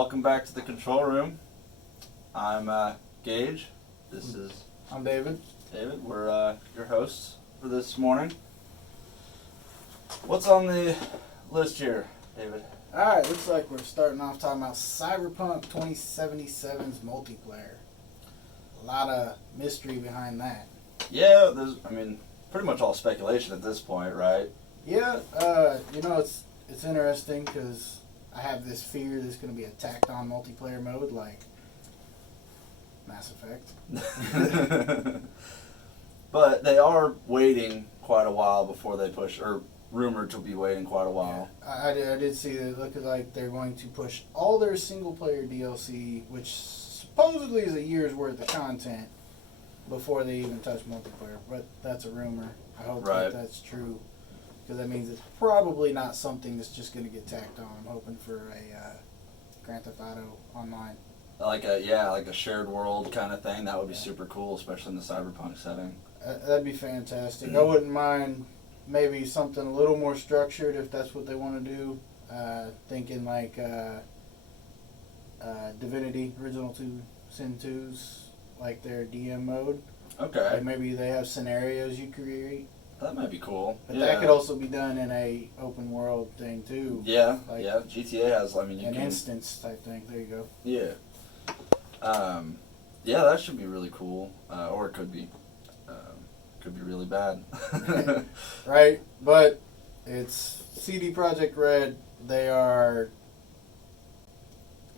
Welcome back to the control room. I'm Gage. This is I'm David. David. We're your hosts for this morning. What's on the list here, David? Alright, looks like we're starting off talking about Cyberpunk 2077's multiplayer. A lot of mystery behind that. Yeah, pretty much all speculation at this point, right? Yeah, it's interesting because I have this fear there's going to be a tacked on multiplayer mode like Mass Effect. But they are waiting quite a while before they push, or rumored to be waiting quite a while. Yeah, I did see that it looked like they're going to push all their single player DLC, which supposedly is a year's worth of content, before they even touch multiplayer. But that's a rumor. I hope that that's true. Because that means it's probably not something that's just going to get tacked on. I'm hoping for a Grand Theft Auto Online. Like a shared world kind of thing. That would be super cool, especially in the Cyberpunk setting. That'd be fantastic. I wouldn't mind maybe something a little more structured if that's what they want to do. Thinking like Divinity, Original Sin 2's, like their DM mode. Okay. Like maybe they have scenarios you create. That might be cool. But that could also be done in a open world thing too. Yeah, like GTA has. an instance type thing. There you go. Yeah. Yeah, that should be really cool. Or it could be. Could be really bad. Right, but it's CD Projekt Red. They are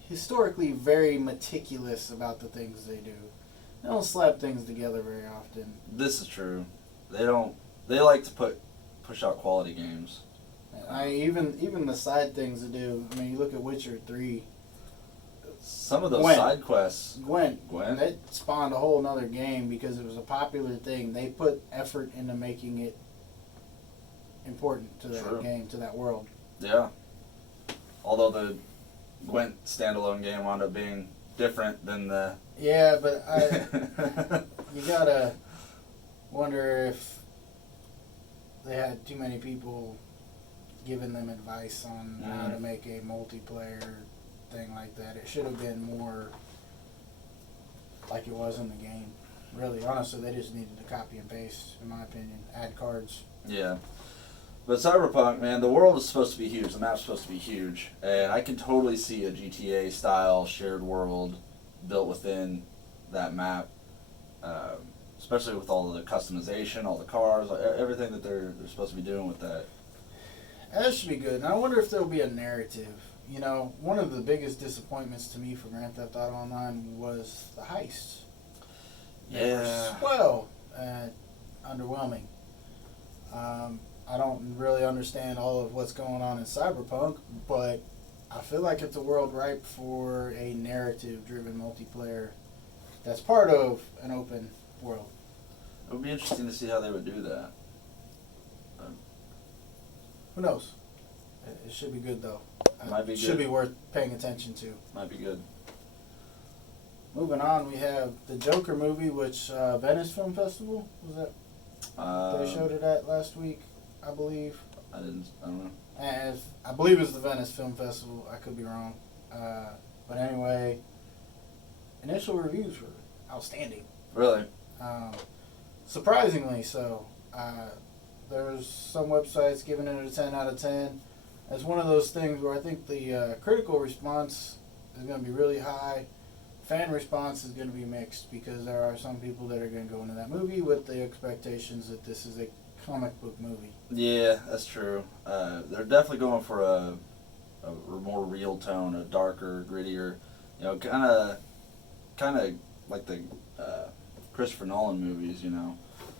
historically very meticulous about the things they do. They don't slap things together very often. This is true. They like to push out quality games. Even the side things they do. I mean, you look at Witcher 3. Some of those side quests. Gwent. That spawned a whole nother game because it was a popular thing. They put effort into making it important to that game, to that world. Yeah. Although the Gwent standalone game wound up being different than the... Yeah, but you gotta wonder if they had too many people giving them advice on how to make a multiplayer thing like that. It should have been more like it was in the game. Really, honestly, they just needed to copy and paste, in my opinion. Add cards. Yeah. But Cyberpunk, man, the world is supposed to be huge. The map's supposed to be huge. And I can totally see a GTA-style shared world built within that map. Especially with all the customization, all the cars, everything that they're supposed to be doing with that. That should be good. And I wonder if there'll be a narrative. You know, one of the biggest disappointments to me for Grand Theft Auto Online was the heists. Yeah. Well, underwhelming. I don't really understand all of what's going on in Cyberpunk, but I feel like it's a world ripe for a narrative-driven multiplayer that's part of an open world. It would be interesting to see how they would do that. Who knows? It should be good, though. Might be good. Should be worth paying attention to. Might be good. Moving on, we have the Joker movie, which Venice Film Festival, was that? They showed it at last week, I believe. I don't know. And I believe it's the Venice Film Festival. I could be wrong. But anyway, initial reviews were outstanding. Really? Surprisingly so. There's some websites giving it a 10 out of 10. It's one of those things where I think the critical response is going to be really high. Fan response is going to be mixed because there are some people that are going to go into that movie with the expectations that this is a comic book movie. Yeah, that's true. They're definitely going for a more real tone, a darker, grittier, kind of like the Christopher Nolan movies,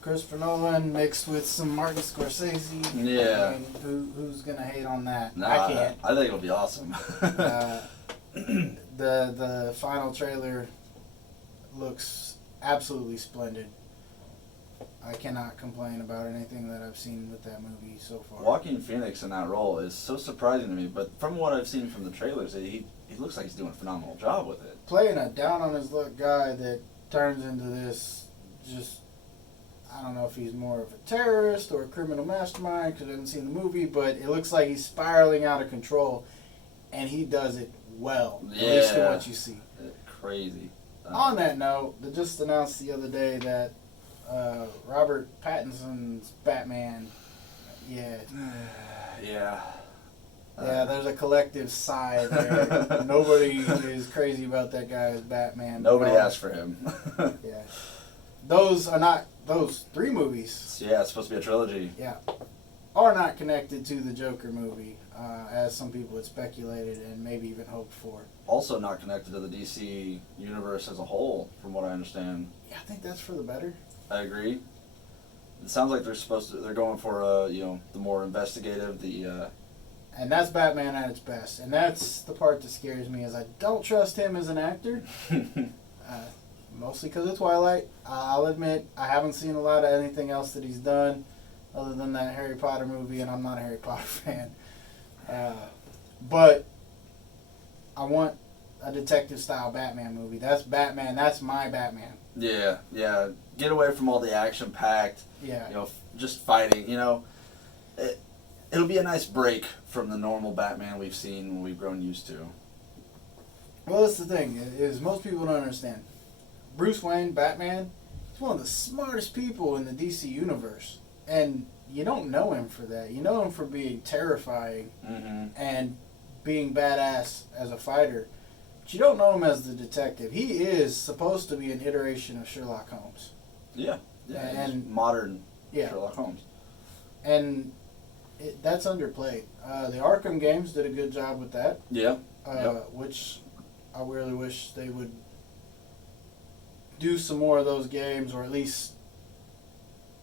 Christopher Nolan mixed with some Martin Scorsese. Yeah. I mean, who's gonna hate on that? No, I can't. I think it'll be awesome. The final trailer looks absolutely splendid. I cannot complain about anything that I've seen with that movie so far. Joaquin Phoenix in that role is so surprising to me, but from what I've seen from the trailers, he looks like he's doing a phenomenal job with it. Playing a down on his luck guy that turns into this just... I don't know if he's more of a terrorist or a criminal mastermind because I haven't seen the movie, but it looks like he's spiraling out of control, and he does it well, at least in Yeah. what you see. Crazy. On that note, they just announced the other day that Robert Pattinson's Batman, yeah, Yeah. there's a collective sigh there. Nobody is crazy about that guy as Batman. Nobody asked for him. Yeah. Those 3 movies. Yeah, it's supposed to be a trilogy. Yeah. Are not connected to the Joker movie, as some people had speculated and maybe even hoped for. Also not connected to the DC universe as a whole, from what I understand. Yeah, I think that's for the better. I agree. It sounds like they're going for the more investigative, And that's Batman at its best. And that's the part that scares me, is I don't trust him as an actor. Mostly because of Twilight. I'll admit, I haven't seen a lot of anything else that he's done other than that Harry Potter movie, and I'm not a Harry Potter fan. But I want a detective-style Batman movie. That's Batman. That's my Batman. Yeah. Get away from all the action-packed, Yeah. Just fighting. It'll be a nice break from the normal Batman we've seen and we've grown used to. Well, that's the thing, is most people don't understand. Bruce Wayne, Batman, he's one of the smartest people in the DC universe. And you don't know him for that. You know him for being terrifying and being badass as a fighter. But you don't know him as the detective. He is supposed to be an iteration of Sherlock Holmes. Yeah. And modern yeah. Sherlock Holmes. And that's underplayed. The Arkham games did a good job with that. Yeah. Which I really wish they would do some more of those games, or at least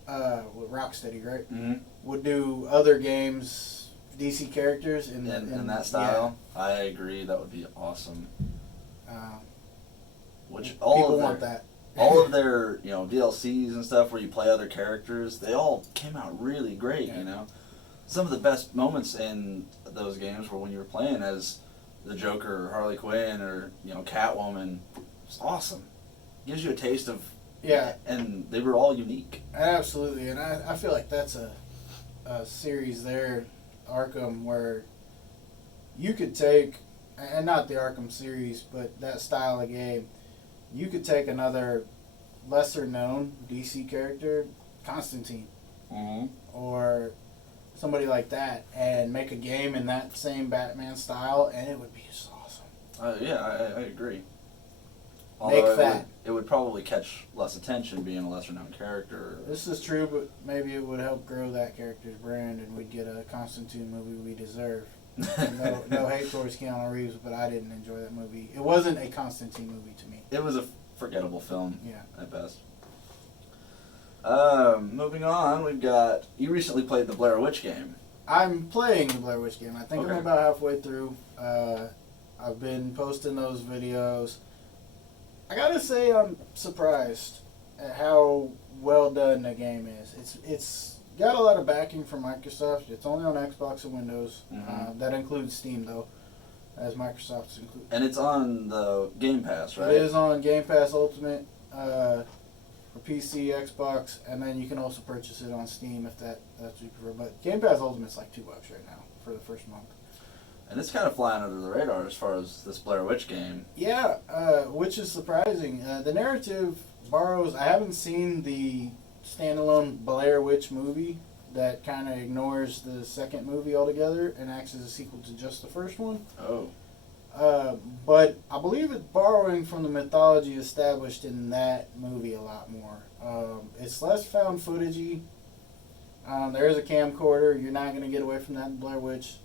with Rocksteady, right? Mm-hmm. Would do other games, DC characters in that style. Yeah. I agree. That would be awesome. Which people want that. All of their DLCs and stuff where you play other characters, they all came out really great. Yeah. Some of the best moments in those games were when you were playing as the Joker or Harley Quinn or Catwoman. It's awesome. Gives you a taste of. Yeah. And they were all unique. Absolutely, and I feel like that's a series there, Arkham, where you could take, and not the Arkham series, but that style of game, you could take another lesser known DC character, Constantine, or somebody like that, and make a game in that same Batman style, and it would be just awesome. I agree. Although it would probably catch less attention being a lesser known character. This is true, but maybe it would help grow that character's brand, and we'd get a Constantine movie we deserve. No hate towards Keanu Reeves, but I didn't enjoy that movie. It wasn't a Constantine movie to me. It was a forgettable film, at best. Moving on, we've got... You recently played the Blair Witch game. I'm playing the Blair Witch game. I think I'm about halfway through. I've been posting those videos. I gotta say, I'm surprised at how well done the game is. It's got a lot of backing from Microsoft. It's only on Xbox and Windows. That includes Steam, though, as Microsoft's included. And it's on the Game Pass, right? It is on Game Pass Ultimate for PC, Xbox, and then you can also purchase it on Steam if that's what you prefer. But Game Pass Ultimate's like $2 right now for the first month. And it's kind of flying under the radar as far as this Blair Witch game. Yeah, which is surprising. The narrative borrows... I haven't seen the standalone Blair Witch movie that kind of ignores the second movie altogether and acts as a sequel to just the first one. But I believe it's borrowing from the mythology established in that movie a lot more. It's less found footagey. There is a camcorder. You're not going to get away from that in Blair Witch.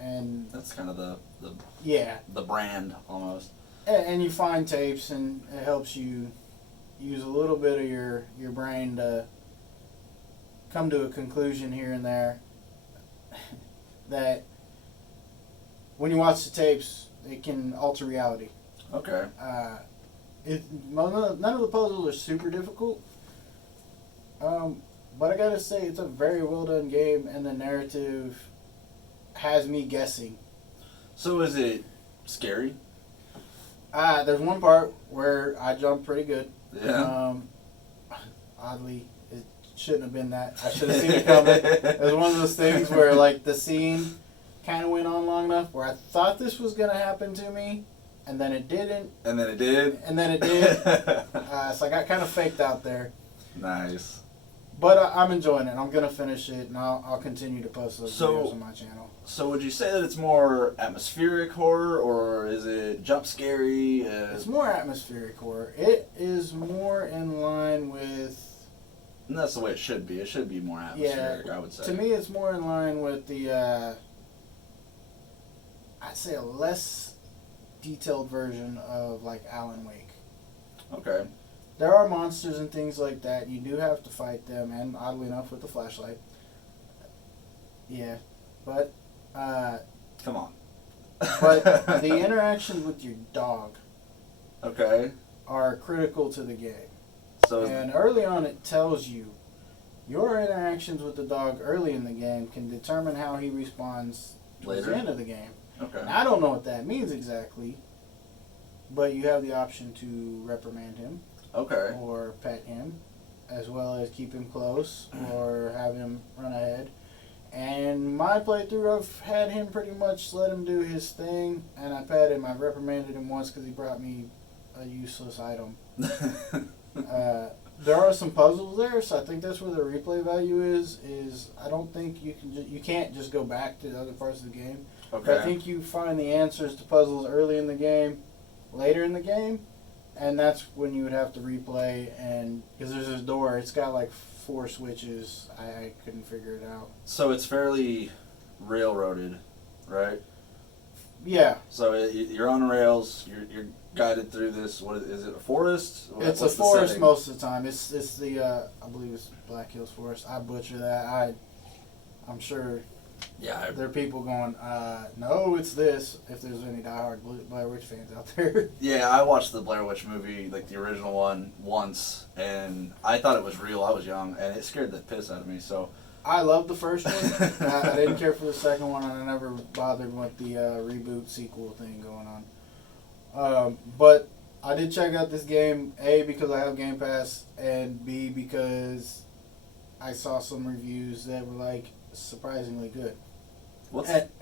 And that's kind of the brand almost. And you find tapes, and it helps you use a little bit of your brain to come to a conclusion here and there that when you watch the tapes, it can alter reality. Okay. None of the puzzles are super difficult. But I gotta say, it's a very well done game, and the narrative has me guessing. So is it scary? There's one part where I jumped pretty good. Yeah. Oddly, it shouldn't have been that. I should have seen it coming. It was one of those things where, like, the scene kind of went on long enough where I thought this was going to happen to me, and then it didn't. And then it did. And then it did. So I got kind of faked out there. Nice. But I'm enjoying it. I'm going to finish it, and I'll continue to post those videos on my channel. So would you say that it's more atmospheric horror, or is it jump scary? It's more atmospheric horror. It is more in line with... And that's the way it should be. It should be more atmospheric, I would say. To me, it's more in line with the... I'd say a less detailed version of, like, Alan Wake. Okay. There are monsters and things like that. You do have to fight them, and oddly enough, with the flashlight. Yeah. But... Come on. But the interactions with your dog are critical to the game. And early on it tells you your interactions with the dog early in the game can determine how he responds towards the end of the game. Okay. Now, I don't know what that means exactly, but you have the option to reprimand him. Okay. Or pet him, as well as keep him close or have him run ahead. And my playthrough, I've had him pretty much let him do his thing, and I pet him. I reprimanded him once because he brought me a useless item. There are some puzzles there, so I think that's where the replay value is I don't think you can't just go back to the other parts of the game. Okay. But I think you find the answers to puzzles early in the game, later in the game, and that's when you would have to replay, and because there's this door, it's got like 4 switches. I couldn't figure it out. So it's fairly railroaded, right? Yeah. So you're on rails. You're guided through this. What is it? A forest? It's a forest most of the time. It's the I believe it's Black Hills Forest. I butcher that. I'm sure. Yeah. There are people going, no, it's this. If there's any diehard Blair Witch fans out there. Yeah, I watched the Blair Witch movie, like the original one, once, and I thought it was real. I was young, and it scared the piss out of me. So I loved the first one. I didn't care for the second one, and I never bothered with the reboot sequel thing going on. But I did check out this game, A, because I have Game Pass, and B, because I saw some reviews that were like surprisingly good.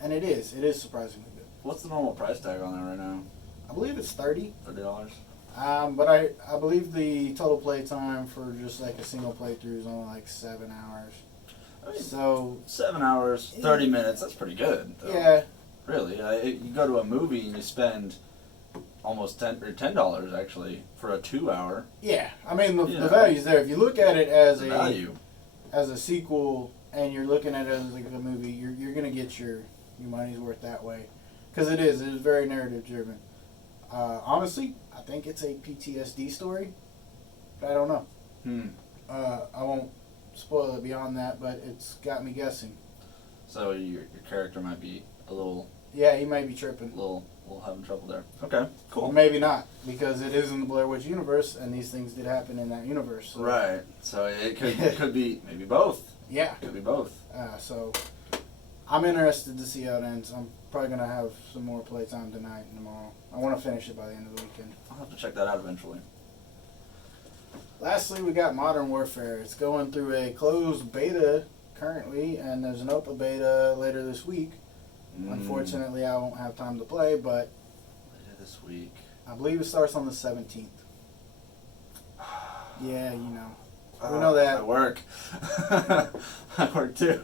And it is surprisingly good. What's the normal price tag on that right now? I believe it's $30. $30. But I believe the total play time for just like a single playthrough is only like 7 hours. I mean, so 7 hours, 30 minutes. That's pretty good. Though. Yeah. Really, you go to a movie and you spend almost $10 actually for a 2 hour. Yeah, I mean the value's there. If you look at it as a sequel, and you're looking at it as like a movie, you're gonna get your money's worth that way, because it is very narrative driven. Honestly, I think it's a PTSD story, but I don't know. I won't spoil it beyond that, but it's got me guessing. So your character might be a little. Yeah, he might be tripping. A little having trouble there. Okay, cool. Or maybe not, because it is in the Blair Witch universe, and these things did happen in that universe. So. Right. So it could be maybe both. Yeah. Could be both. So I'm interested to see how it ends. I'm probably going to have some more playtime tonight and tomorrow. I want to finish it by the end of the weekend. I'll have to check that out eventually. Lastly, we got Modern Warfare. It's going through a closed beta currently, and there's an open beta later this week. Unfortunately, I won't have time to play, but later this week. I believe it starts on the 17th. Yeah, you know. We know that. I work. I work too.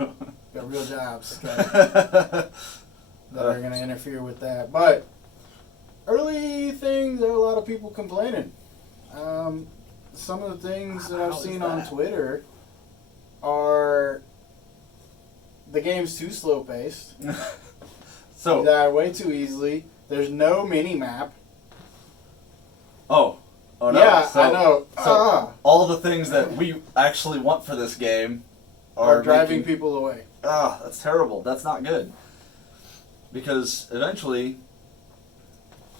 Got real jobs that are going to interfere with that. But early things, there are a lot of people complaining. Some of the things that I've seen on Twitter are the game's too slow paced. So you die way too easily. There's no mini map. Oh no! Yeah, so, I know. So all the things that we actually want for this game are driving people away. That's terrible. That's not good. Because eventually,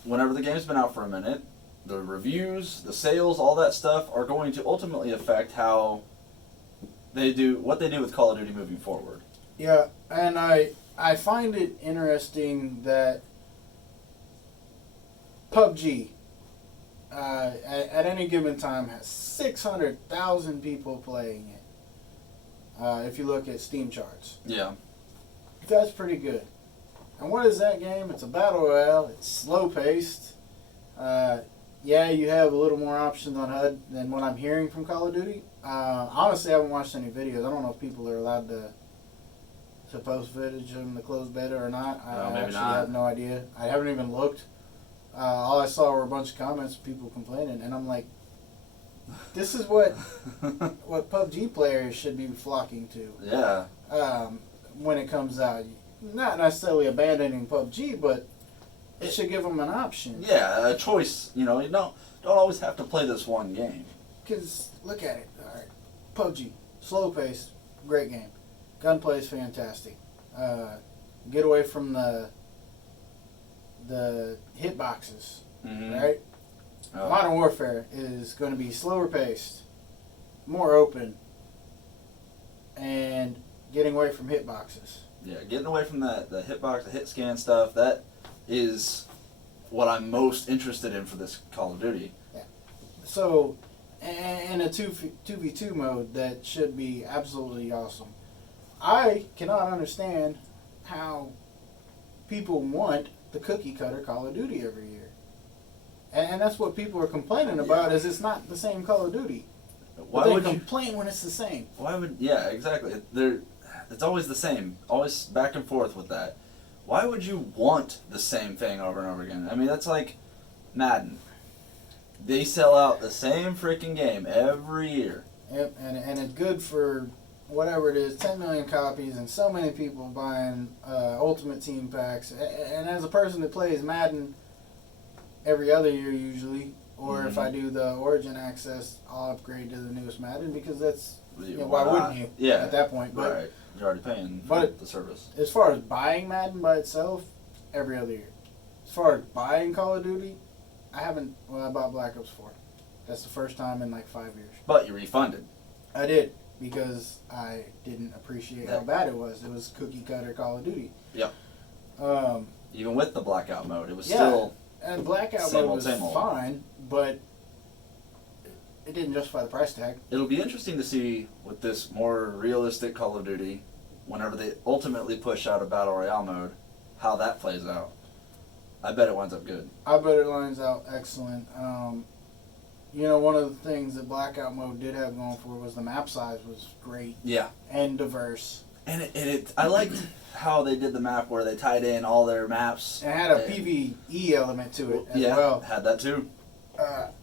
whenever the game's been out for a minute, the reviews, the sales, all that stuff are going to ultimately affect how what they do with Call of Duty moving forward. Yeah, and I find it interesting that PUBG at any given time has 600,000 people playing it. If you look at Steam charts. Yeah. That's pretty good. And what is that game? It's a battle royale. It's slow paced. Yeah, you have a little more options on HUD than what I'm hearing from Call of Duty. Honestly, I haven't watched any videos. I don't know if people are allowed to post footage in the closed beta or not. I maybe actually not. have no idea. I haven't even looked. All I saw were a bunch of comments of people complaining, and I'm like, this is what PUBG players should be flocking to. Yeah. When it comes out, not necessarily abandoning PUBG, but it should give them an option. Yeah, a choice. You don't always have to play this one game. Because look at it. All right, PUBG, slow paced, great game. Gunplay is fantastic. Get away from the hitboxes, right? Oh. Modern Warfare is going to be slower paced, more open, and getting away from hitboxes. Yeah, getting away from the hitbox, the hit scan stuff, that is what I'm most interested in for this Call of Duty. Yeah. So, in a 2v2 mode, that should be absolutely awesome. I cannot understand how people want the cookie cutter Call of Duty every year. And that's what people are complaining about, is it's not the same Call of Duty. Why But would they you complain when it's the same. Yeah, exactly. It's always the same. Always back and forth with that. Why would you want the same thing over and over again? I mean, that's like Madden. They sell out the same freaking game every year. Yep, and it's good for whatever it is, 10 million copies, and so many people buying Ultimate Team packs. And as a person that plays Madden every other year usually, or if I do the Origin Access, I'll upgrade to the newest Madden, because that's, why wouldn't you? Yeah. At that point. But right. You're already paying for the service. As far as buying Madden by itself, every other year. As far as buying Call of Duty, I haven't. Well, I bought Black Ops 4. That's the first time in like 5 years. But you refunded. I did, because I didn't appreciate how bad it was. It was cookie cutter Call of Duty. Yep. Even with the blackout mode, it was still. And blackout mode was fine, but it didn't justify the price tag. It'll be interesting to see with this more realistic Call of Duty, whenever they ultimately push out a Battle Royale mode, how that plays out. I bet it winds up good. I bet it lines out excellent. One of the things that blackout mode did have going for it was the map size was great. Yeah. And diverse. And I liked how they did the map where they tied in all their maps. It had a PvE element to it as well. Had that too.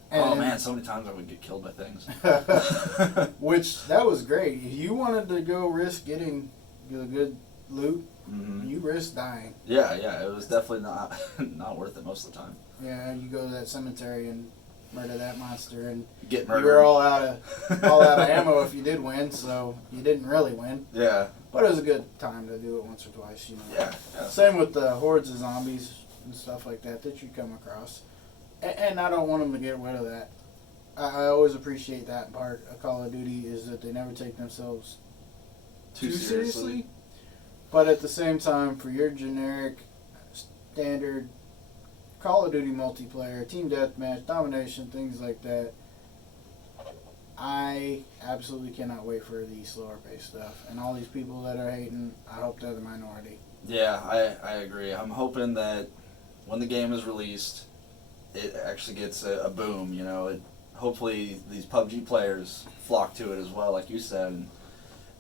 Man, so many times I would get killed by things. Which, that was great. If you wanted to go risk getting a good loot, you risk dying. Yeah, it was definitely not worth it most of the time. Yeah, you go to that cemetery and murder that monster, and get murdered. You were all out of ammo if you did win, so you didn't really win. Yeah. But it was a good time to do it once or twice, Yeah. Same with the hordes of zombies and stuff like that you come across. And I don't want them to get rid of that. I always appreciate that part of Call of Duty, is that they never take themselves too seriously. But at the same time, for your generic, standard Call of Duty multiplayer, team deathmatch, domination, things like that, I absolutely cannot wait for the slower paced stuff. And all these people that are hating, I hope they're the minority. Yeah, I agree. I'm hoping that when the game is released, it actually gets a boom. Hopefully these PUBG players flock to it as well, like you said,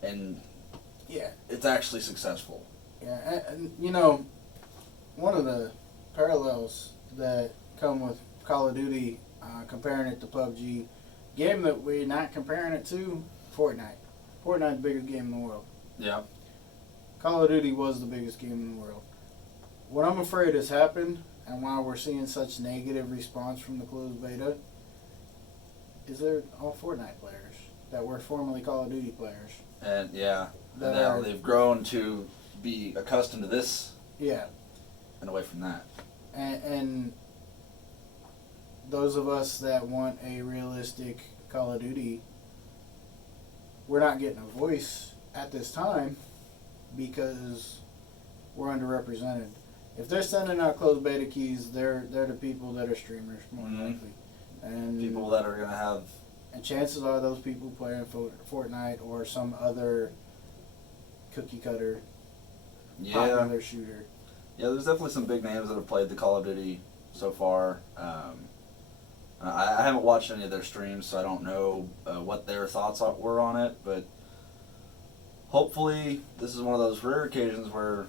and yeah, it's actually successful. Yeah, and one of the parallels that come with Call of Duty, comparing it to PUBG, game that we're not comparing it to, Fortnite. Fortnite's the biggest game in the world. Yeah. Call of Duty was the biggest game in the world. What I'm afraid has happened, and why we're seeing such negative response from the closed beta, is they're all Fortnite players that were formerly Call of Duty players. And now they've grown to be accustomed to this. Yeah. And away from that. And those of us that want a realistic Call of Duty, we're not getting a voice at this time because we're underrepresented. If they're sending out closed beta keys, they're the people that are streamers, more likely. And people that are going to have... And chances are those people playing Fortnite or some other cookie cutter popular shooter. Yeah, there's definitely some big names that have played the Call of Duty so far. I haven't watched any of their streams, so I don't know what their thoughts were on it, but hopefully this is one of those rare occasions where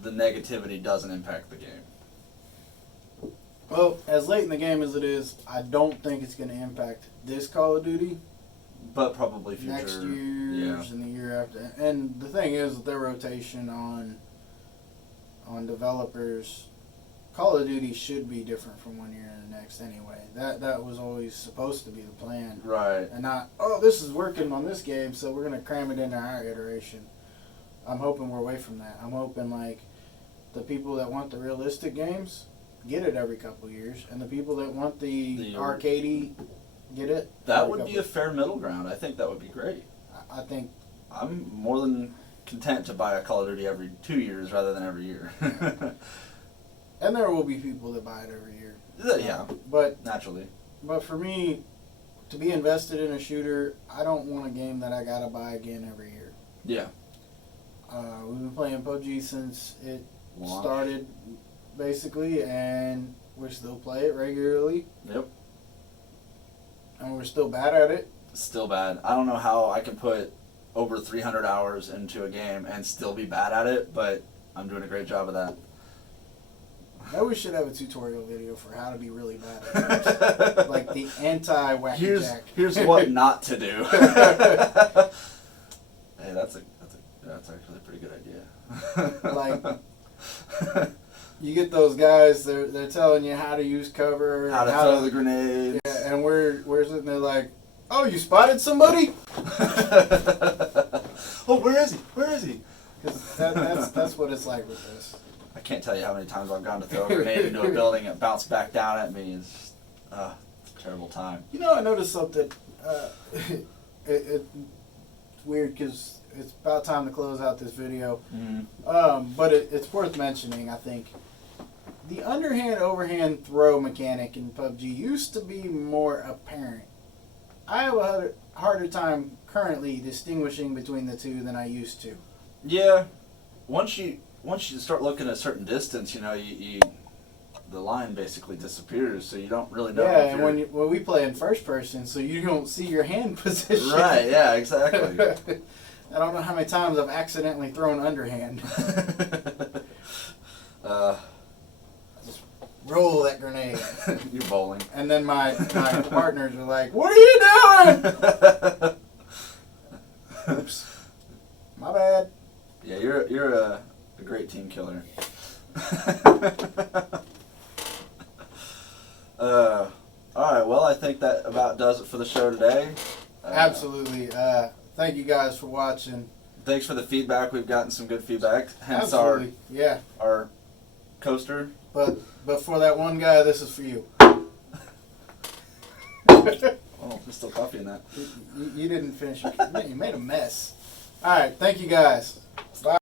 the negativity doesn't impact the game. Well, as late in the game as it is, I don't think it's going to impact this Call of Duty. But probably future. Next year's and the year after. And the thing is, with their rotation on developers, Call of Duty should be different from one year to the next anyway. That was always supposed to be the plan. Right. And not, oh, this is working on this game, so we're going to cram it into our iteration. I'm hoping we're away from that. I'm hoping, like, the people that want the realistic games get it every couple years, and the people that want the arcadey get it. That would be a fair middle ground. I think that would be great. I think I'm more than content to buy a Call of Duty every 2 years rather than every year. and there will be people that buy it every year. Yeah, but naturally. But for me, to be invested in a shooter, I don't want a game that I gotta buy again every year. Yeah. We've been playing PUBG since it Launch. started, basically, and we still play it regularly. Yep. And we're still bad at it. Still bad. I don't know how I can put over 300 hours into a game and still be bad at it, but I'm doing a great job of that. Maybe we should have a tutorial video for how to be really bad at it. Like the anti-wacky jack. Here's what not to do. Hey, that's actually a pretty good idea. Like, you get those guys, they're telling you how to use cover. How to throw the grenades. Yeah, and we're sitting there like, oh, you spotted somebody? Oh, where is he? Where is he? Because that's what it's like with this. I can't tell you how many times I've gone to throw a grenade into a building and it bounced back down at me. It's a terrible time. You know, I noticed something. It's weird because it's about time to close out this video. Mm-hmm. But it's worth mentioning, I think. The underhand, overhand throw mechanic in PUBG used to be more apparent. I have a harder time currently distinguishing between the two than I used to. Yeah. Once you start looking at a certain distance, you know, the line basically disappears, so you don't really know. Yeah, and when we play in first person, so you don't see your hand position. Right, yeah, exactly. I don't know how many times I've accidentally thrown underhand. Just roll that grenade. You're bowling. And then my partners are like, "What are you doing?" Oops. My bad. Yeah, you're a great team killer. All right, well, I think that about does it for the show today. Absolutely. Thank you guys for watching. Thanks for the feedback. We've gotten some good feedback. Hence Absolutely. our coaster. But for that one guy, this is for you. Oh, there's still coffee in that. You didn't finish. You made a mess. All right. Thank you guys. Bye.